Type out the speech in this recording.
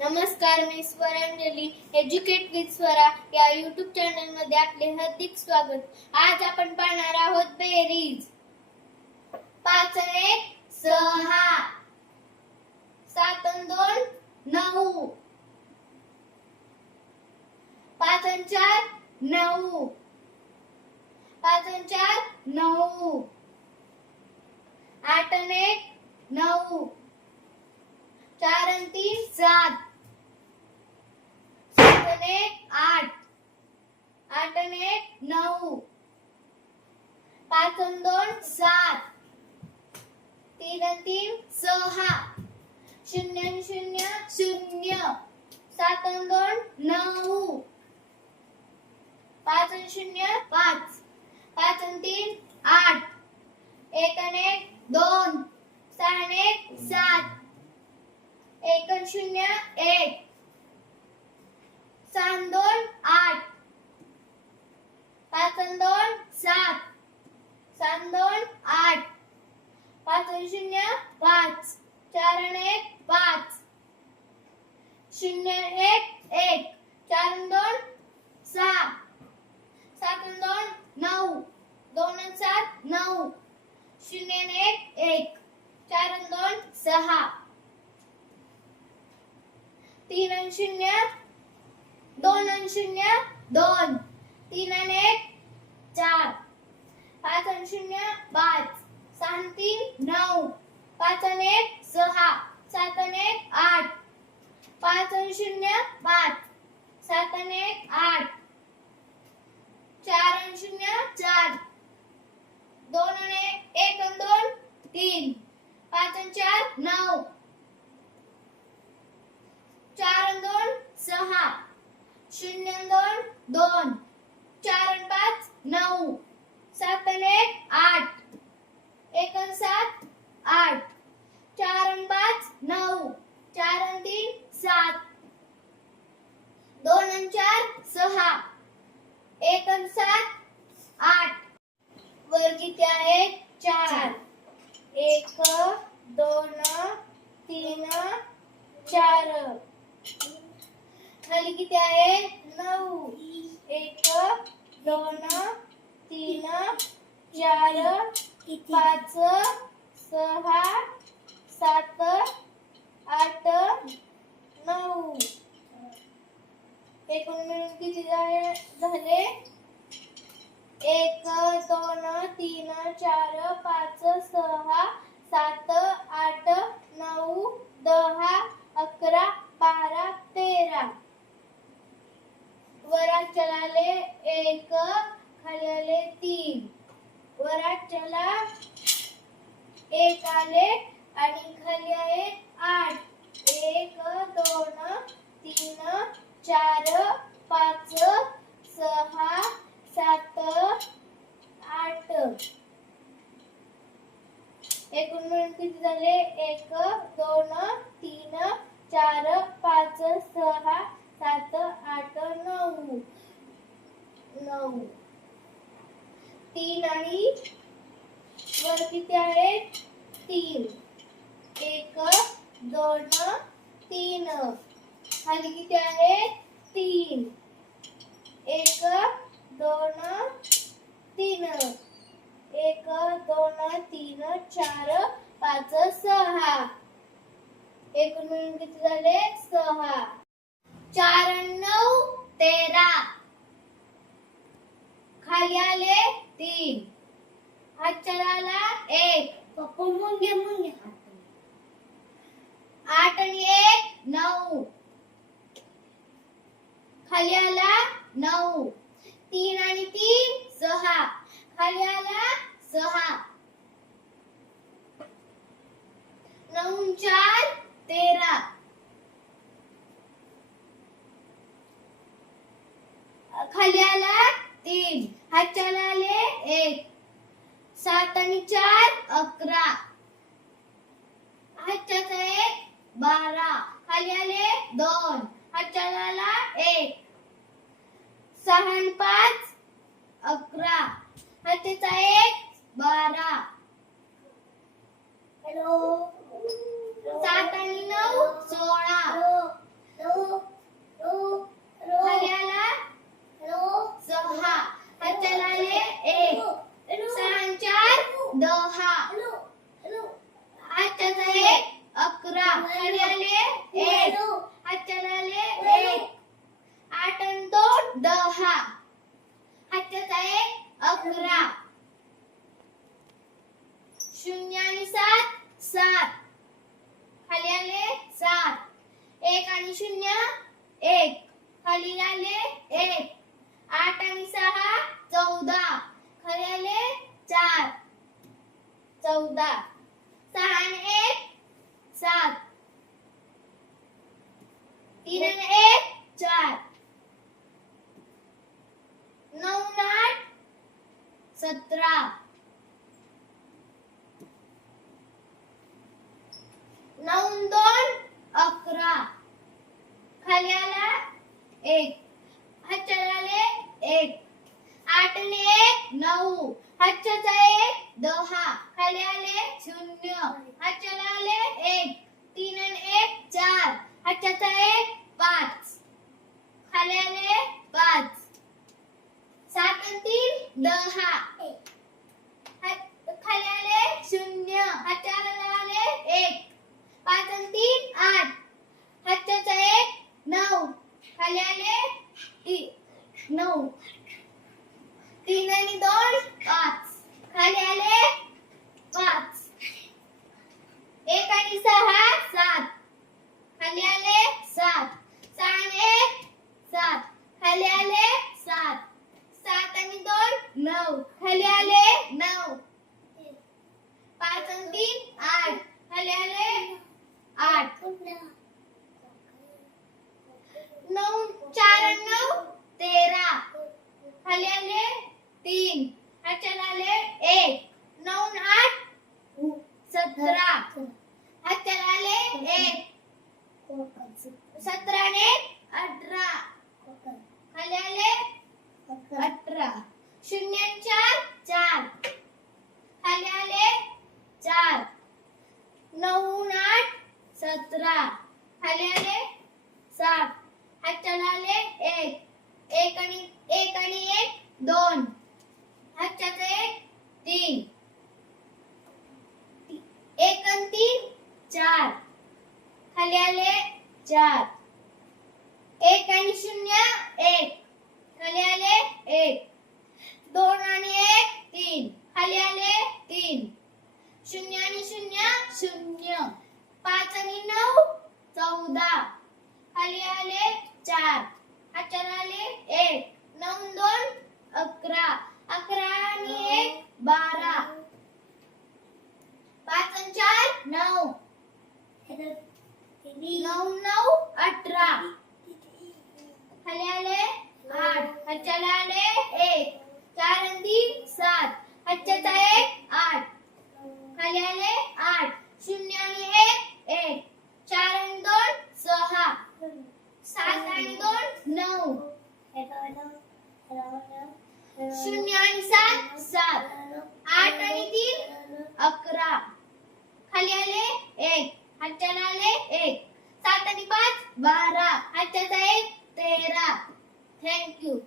नमस्कार, मी Swaranjali educate with Swara या YouTube channel मध्ये आपले हार्दिक स्वागत. आज आपण पाहणार आहोत बेरीज. 5 आणि 1 6, 7 आणि 2 9, 5 आणि 4 9, 5 आणि 4 9, 8 आणि 1 9, 4 आणि 3 7, 7 आणि 1 8, 8 आणि 1 9, 5 आणि 2 7, 3 आणि 3 6, 0 आणि 0 0, 7 आणि 2 9, 5 आणि 0 5, 5 आणि 3 8, 1 आणि 1 2, 6 आणि 1 7, 1 आणि 0 1, 6 आणि 2 8, 5 आणि 2 7, 6 आणि 2 8, 5 आणि 0 5, 4 आणि 1 5, 0 1 1, 4 आणि 2 6, 7 आणि 2 9, 2 आणि 7 9, 0 आणि 1 1, 4 आणि 2 6, 3 आणि 0 2 आणि 0 2, 3 आणि 1 4, 5 आणि 0 5, 6 आणि 3 9, 5 आणि 1 6, 7 आणि 1 8, 5 आणि 0 5, 7 आणि 1 8, 4 आणि 0 4, 2 आणि 1 आणि 2 3, 5 आणि 4 9, 4 आणि 2 6, 0 आणि 2 2, 4 आणि 5 9, 7 आणि 1 8, 1 आणि 7 8, 4 आणि 5 9, 4 आणि 3 7, 2 आणि 4 6, 1 आणि 7 8. वर किती आहे? 4. 1 2 3 4. खाली किती आहे? 9. 1 2 3 4 5 6 7 8 9. एकूण मिळून किती झाले? 1 2 3 4 5 6 7 8 9 10 11 12 13. वरात चलाले 1, खाली आले 3. वरात चला 1 आले आणि खाली आहे 8. 1 2 3 4 5 6 7 8. एकूण मिळून किती झाले? 1 2 3 4 5 6 7 8 9. 9. 3 आणि वर किती आहे? 3. 1 2 3. खाली किती आहे? 3. 1 2 3. 1 2 3 4 5 6. एकूण मिळून किती झाले? 6. 4 आणि 9 13. खाली आले 3. हात चलाला 1. पप्पा मुंगे 8 आणि 1 9. खाली आला 9. 3 आणि 3 6. खाली आला 6. 9 4 13. खाली आला 3. हात चलाले 1. 7 आणि 4 11. हातचा 1 12. खाली आले 2. हात चलाला 1. 6 आणि 5 11. हातचा 1 12. हॅलो. 7 आणि 9 16. 10 हाताचा 1 11 खाली आले 1 हाताला आले 1 8 आणि 2 10 हाताचा 1 11 0 आणि 7 7 खाली आले 7 1 आणि 0 1 खाली आले 1 8 आणि 6 14 खाली आले 4 14 6 आणि 1 7 3 आणि 1 4 9 आणि 8 17 9 आणि 2 11 खाली आला 1 हाताला आले 1 8 आणि 1 9 हाताचा 1 10 खाली आले 0 हाताला आले 1 3 आणि 1 4 हाताचा 1 5 खाली आले 5 7 आणि 3 10 खाली आले 0 हाताला आले 1 5 आणि 3 8 हाताचा 1 9 खाली आले 9 3 आणि 2 5 खाली आले 5 1 आणि 6 7 खाली आले 7 6 आणि 1 7 खाली आले 7 7 आणि 2 9 खाली आले 9 5 आणि 3 8 खाली आले 8 9 4 आणि 9 13 खाली आले 3 हाताला आले 1 9 आणि 8 17 हाताला आले 1 17 आणि 18 खाली आले 18 0 आणि 4 4 खाली आले 4 9 आणि 8 17 खाली आले 7 हाताला आले 1 आणि 1 2 हाताचा 1 3 1 आणि 3 4 खाली आले 4 1 आणि 0 1 खाली आले 1 2 आणि 1 3 खाली आले 3 0 आणि 0 0 5 आणि 9 14 खाली आले 4 हाताला आले 1 9 2 11 11 आणि 1 12 5 आणि 4 9 9 9 18 खाली आले 8 हाताला आले 1 4 आणि 3 7 हाताचा 1 8 खाली आले 8 0 आणि 1 1 4 आणि 2 6 7 आणि 2 9 0 आणि 7 7 8 आणि 3 11 खाली आले 1 हाताला आले 1 7 आणि 5 12 हाताचा 1 13 थँक यू